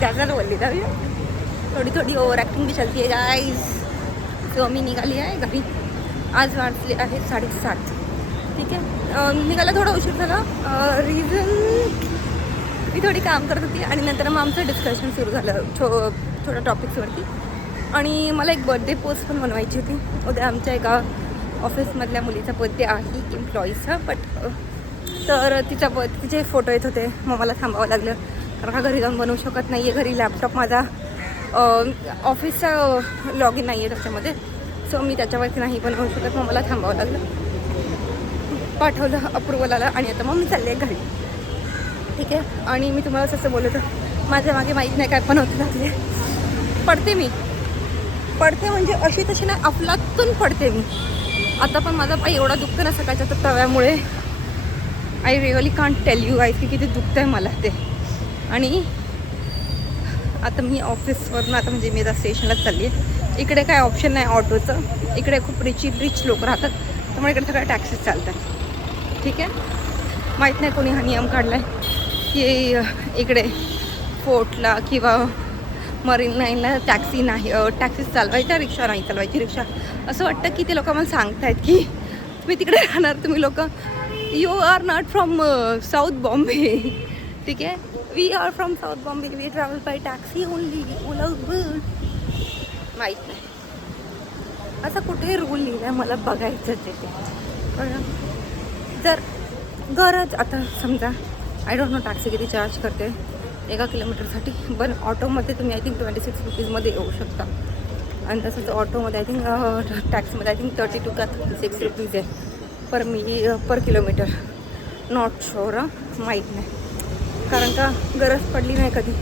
त्याच्यात बोलली जाऊया. थोडी थोडी ओव्हर ॲक्टिंग भी चलती आहे गाईज. सो मी निघाली आहे घरी. आज वाजले आहे 7:30. ठीक आहे. निघायला थोडा उशीर झाला. रिझन मी थोडी काम करत होती आणि नंतर मग आमचं डिस्कशन सुरू झालं थोड्या टॉपिक्सवरती. आणि मला एक बर्थडे पोस्ट पण बनवायची होती. उद्या आमच्या एका ऑफिसमधल्या मुलीचा बर्थडे आहे, एम्प्लॉईचा. तर तिचे फोटो येत होते. मग मला थांबावं लागलं कारण का घरी जाऊन बनवू शकत नाही आहे. घरी लॅपटॉप माझा ऑफिसचा लॉग इन नाही आहे त्याच्यामध्ये. सो मी त्याच्यावरती नाही बनवू शकत. मग मला थांबावं लागलं. पाठवलं, अप्रुव्हल आलं आणि आता मग मी चालले आहे घरी. ठीक आहे. आणि मी तुम्हाला असं बोलत माझ्या मागे माहीत नाही काय पण होतं लागले. पडते म्हणजे अशी तशी नाही, अफलातून पडते मी. आता पण माझा पाय एवढा दुखतं ना सकाळच्या तर तव्यामुळे. I really can't tell you guys की किती दुखतं आहे मला ते. आणि आता मी ऑफिसवरून आता म्हणजे मी आता स्टेशनलाच चालली आहे. इकडे काय ऑप्शन नाही ऑटोचं. इकडे खूप रिच लोक राहतात त्यामुळे इकडे सगळ्या टॅक्सीज चालतात. ठीक आहे. माहीत नाही कोणी हा नियम काढला आहे की इकडे फोर्टला किंवा मरीन लाईनला टॅक्सीज चालवायच्या, रिक्षा नाही चालवायची. रिक्षा असं वाटतं की ते लोक मला सांगत आहेत की तुम्ही तिकडे राहणार, तुम्ही लोक you are not from South Bombay. ठीक आहे. We are from South Bombay, we travel by taxi only, Ola Uber. माहीत नाही असं कुठे रूल लिहिलं आहे, मला बघायचंच आहे ते. पण जर गरज आता समजा आय डोंट नो टॅक्सी किती चार्ज करते 1 किलोमीटरसाठी. पण ऑटोमध्ये तुम्ही आय थिंक 26 रुपीजमध्ये येऊ शकता. आणि तसंच ऑटोमध्ये आय थिंक टॅक्सीमध्ये आय थिंक 32 का 36 रुपीज आहे पर किलोमीटर. नॉट शुअर, माहीत नाही कारण का गरज पडली नाही कधी.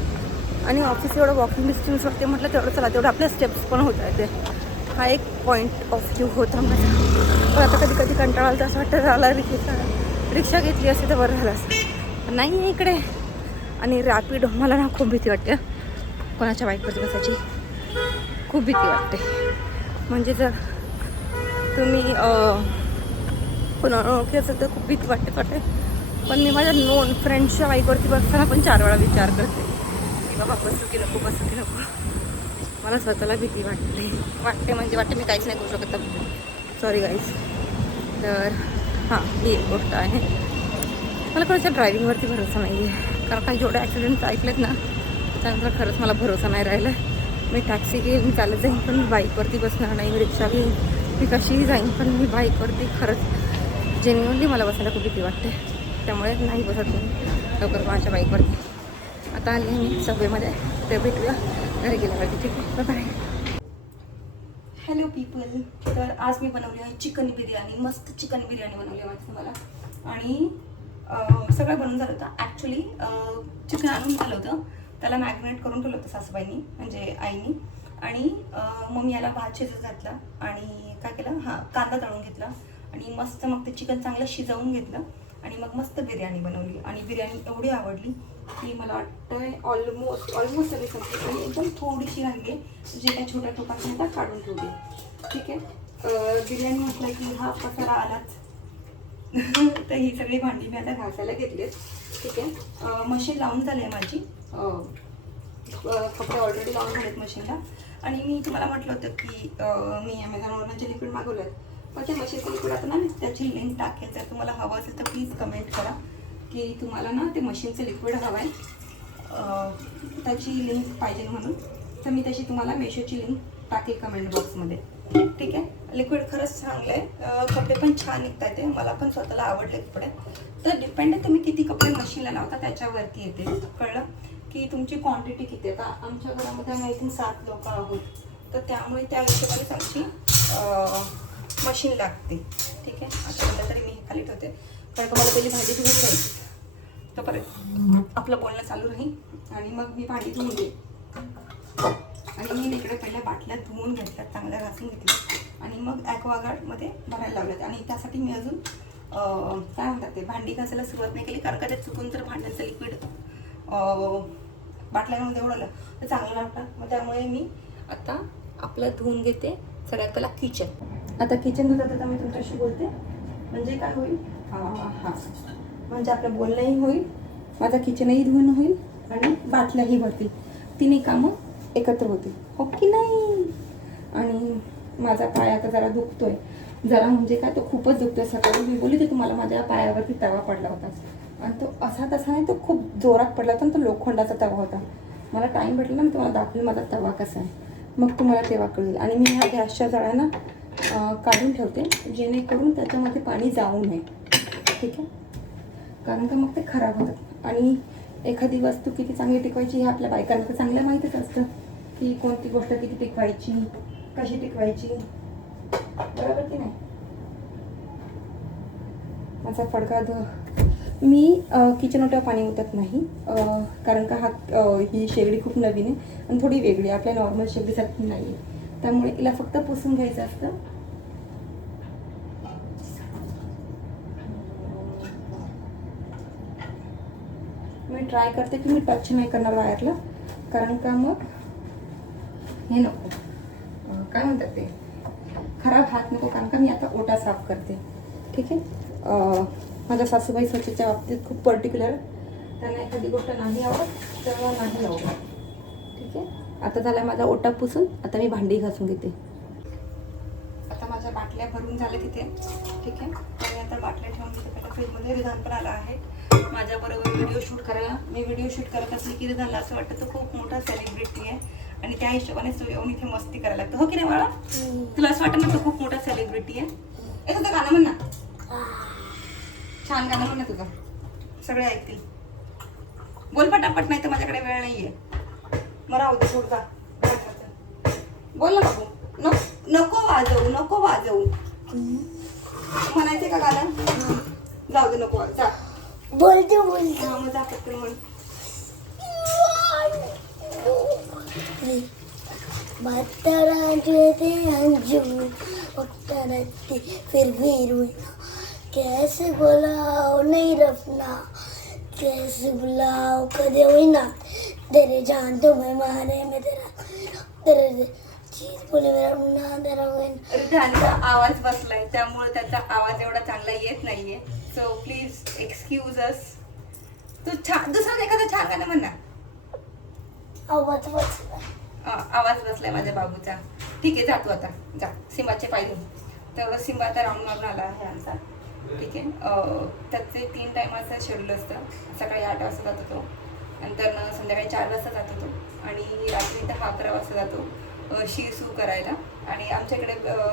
आणि ऑफिस एवढं वॉकिंग डिस्टन्सवरती म्हटलं तेवढं चला तेवढं आपल्या स्टेप्स पण होत आहे. हा एक पॉईंट ऑफ व्ह्यू होता माझा. पण आता कधी कधी कंटाळा आला तर असं वाटतं झाला रिक्षा घेतली असते तर बरं झालं असतं. नाही आहे इकडे. आणि रॅपिडो मला ना खूप भीती वाटते. कोणाच्या बाईकवरती बसायची खूप भीती वाटते. म्हणजे जर तुम्ही कोणा ओळखी असेल तर खूप भीती वाटते. पण मी माझ्या नोन फ्रेंड्सच्या बाईकवरती बसताना पण 4 वेळा विचार करते की बाबा बसू की नको. मला स्वतःला भीती वाटते मी काहीच नाही करू शकत. Sorry guys. तर हां, ही एक गोष्ट आहे. मला कोणाच्या ड्रायव्हिंगवरती भरोसा नाही आहे कारण काही जेवढे ॲक्सिडेंट्स ऐकलेत ना त्यानंतर खरंच मला भरोसा नाही राहिला. मी टॅक्सी घेईन, मी चालत जाईन, पण मी बाईकवरती बसणार नाही. मी रिक्षा घेईन, मी कशीही जाईन, पण मी बाईकवरती खरंच जेन्युअनली मला बसायला खूप भीती वाटते. त्यामुळे नाही बसत मी लवकर माझ्या बाईकवरती. आता आली आहे मी सबवेमध्ये. ते भेटूया घरी गेल्यावरती. ठीक आहे. बाय. Hello people. तर आज मी बनवली आहे चिकन बिर्याणी. मस्त चिकन बिर्याणी बनवली आहे माझी तुम्हाला. आणि सगळं बनवून झालं होतं. ॲक्च्युली चिकन आणून झालं होतं, त्याला मॅग्नेट करून ठेवलं होतं सासूबाईंनी म्हणजे आईनी. आणि मग मी याला भात शिजत घातला आणि काय केलं कांदा तळून घेतला आणि मस्त मग ते चिकन चांगलं शिजवून घेतलं आणि मग मस्त बिर्याणी बनवली. आणि बिर्याणी एवढी आवडली की मला वाटतं ऑलमोस्ट सगळी संपली आणि एकदम थोडीशी राहिली आहे जे काही छोट्या टोकात नाही काढून ठेवली. ठीक आहे. बिर्याणी म्हटलं की हा पसारा आलाच. तर ही सगळी भांडी मी आता घासायला घेतलीत. ठीक आहे. मशीन लावून झाली आहे माझी. कपडे ऑलरेडी लावून झालेत मशीनला. आणि मी तुम्हाला म्हटलं होतं की मी ॲमेझॉनवरून जे लिक्विड मागवलं आहे पण ते मशीनचं लिक्विड आता ना त्याची लिंक टाकेल. जर तुम्हाला हवं असेल तर प्लीज कमेंट करा की तुम्हाला ना ते मशीनचं लिक्विड हवं आहे, त्याची लिंक पाहिजे म्हणून. तर मी तशी तुम्हाला मेशोची लिंक टाकेल कमेंट बॉक्समध्ये. ठीक आहे. लिक्विड खरंच चांगलं आहे. कपडे पण छान निघतात ते. मला पण स्वतःला आवडले कपडे. तर डिपेंड आहे तुम्ही किती कपडे मशीनला लावता त्याच्यावरती येते. कळलं की तुमची क्वांटिटी किती आहे. आता आमच्या घरामध्ये आम्ही आय थिंक 7 लोक आहोत तर त्यामुळे त्या हिशोबाने आमची मशीन लागते. ठीक आहे. आता मला तरी मी हे खाली ठेवते कारण का मला पहिली भाजी धुवून घ्यायची. तर परत आपलं बोलणं चालू राहील आणि मग मी भाजी धुवून घेईन. आणि मी इकडे पहिल्या बाटल्या धुवून घेतल्यात, चांगल्या घासून घेतल्या आणि मग ॲक्वागार्डमध्ये भरायला लावल्यात. आणि त्यासाठी मी अजून काय म्हणतात ते भांडी घासायला सुरुवात नाही केली कारण का ते चुकून जर भांड्याचं लिक्विड बाटल्यांमध्ये उडवलं तर चांगलं लागतं. मग त्यामुळे मी आता आपलं धुवून घेते. सगळ्यात पहिला किचन. आता किचन धुतात आता मी तुमच्याशी बोलते म्हणजे काय होईल म्हणजे आपलं बोलणंही होईल माझा किचनही धुवून होईल आणि बाटल्याही भरतील. तिन्ही कामं एकत्र होतील, हो की नाही. आणि माझा पाय आता जरा दुखतोय, जरा म्हणजे काय तो खूपच दुखतोय. सकाळी मी बोलली ते तुम्हाला माझ्या पायावरती तवा पडला होता आणि तो असा तसा नाही, तो खूप जोरात पडला होता आणि तो लोखंडाचा तवा होता. मला टाईम भेटला ना मी तुम्हाला दाखवेल माझा तवा कसा आहे, मग तुम्हाला तेव्हा कळेल. आणि मी ह्या गॅसच्या जळांना काढून ठेवते जेणेकरून त्याच्यामध्ये पाणी जाऊ नये, ठीक आहे. कारण का मग ते खराब होतात. आणि एखादी वस्तू किती चांगली टिकवायची हे आपल्या बायकांना तर चांगलं माहीतच असतं की कोणती गोष्ट किती टिकवायची, कशी टिकवायची, बरोबर की नाही. माझा फडका मी किचन ओट्यावर पाणी ओतत नाही, कारण का ही शेगडी खूप नवीन आहे आणि थोडी वेगळी आहे, आपल्या नॉर्मल शेगडीसारखी नाही आहे. त्यामुळे हिला फक्त पुसून घ्यायचं असतं. मी ट्राय करते की मी टच नाही करणार वायरला, कारण का मग हे नको, काय म्हणतात ते, खराब हात नको. कारण का मी आता ओटा साफ करते, ठीक आहे. माझ्या सासूबाई स्वच्छतेच्या बाबतीत खूप पर्टिक्युलर, त्यांना एखादी गोष्ट नाही आवडत तेव्हा नाही आवडत, ठीक आहे. आता झाला माझा ओटा पुसून, आता मी भांडी घासून घेते. आता माझ्या बाटल्या भरून झाल्या तिथे, ठीक आहे. आणि आता बाटल्या ठेवून घेते. पहिला फ्रीजमध्ये रिधान पण आला आहे माझ्याबरोबर व्हिडिओ शूट करायला. मी व्हिडिओ शूट करत असली की रिधानला असं वाटतं तो खूप मोठा सेलिब्रिटी आहे आणि त्या हिशोबाने तो येऊन इथे मस्ती करायला लागतो, हो की नाही बाळा. तुला असं वाटतं ना तो खूप मोठा सेलिब्रिटी आहे. तुझं गाणं म्हण ना, छान गाणं म्हण ना तुझं, सगळे ऐकतील. बोल पटापट, नाही तर माझ्याकडे वेळ नाहीये. मग राहू दे, सोड जा. बोल ना बाबू. नको वाजवू, नको वाजवू. म्हणायचे का गाणं? जाऊ दे, नको जा. बोलते बोलते. हा मग जा पटकन म्हण. फिर भी रोना, कैसे बुलाओ नहीं रफना, कैसे बुलाओ कदे हुई ना, तेरे जान तो मैं मारे में तेरा चीज बोले मेरा मुन्ना तेरा होईना. रिधानचा आवाज बसलाय त्यामुळे त्याचा आवाज एवढा चांगला येत नाहीये, सो प्लीज एक्सक्यूज अस. तू छान दुसरं एखादं छान गाणं म्हण ना. आवाज बसलाय माझ्या बाबूचा. ठीक आहे, जा तू आता, जा सिंबाचे पाय धुवून. तेवढं सिंबा आता राऊंड मारून आला आहे आमचा, ठीक आहे. त्याचे 3 टायमाचं शेड्यूल असतं. सकाळी 8 वाजता जातो तो, नंतर संध्याकाळी 4 वाजता जातो तो, आणि रात्री 10-11 वाजता जातो शिरसू करायला. आणि आमच्याकडे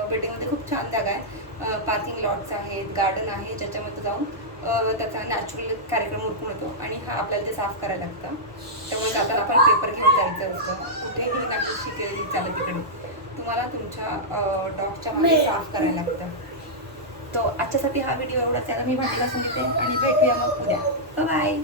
बिल्डिंगमध्ये खूप छान जागा आहे, पार्किंग लॉट्स आहेत, गार्डन आहे, ज्याच्यामध्ये जाऊन त्याचा नॅचरल कार्यक्रम उरकून येतो. आणि हा आपल्याला ते साफ करायला लागतं. त्यामुळे जाताना आपण पेपर घेऊन जायचं असतं. कुठेही नाही शिकेली चालत तिकडे, तुम्हाला तुमच्या डॉगच्या मागे साफ करायला लागतं. तो आजच्यासाठी हा व्हिडिओ एवढाच आहे. मी भांडी घासून घेते आणि भेटूया मग उद्या. बाय.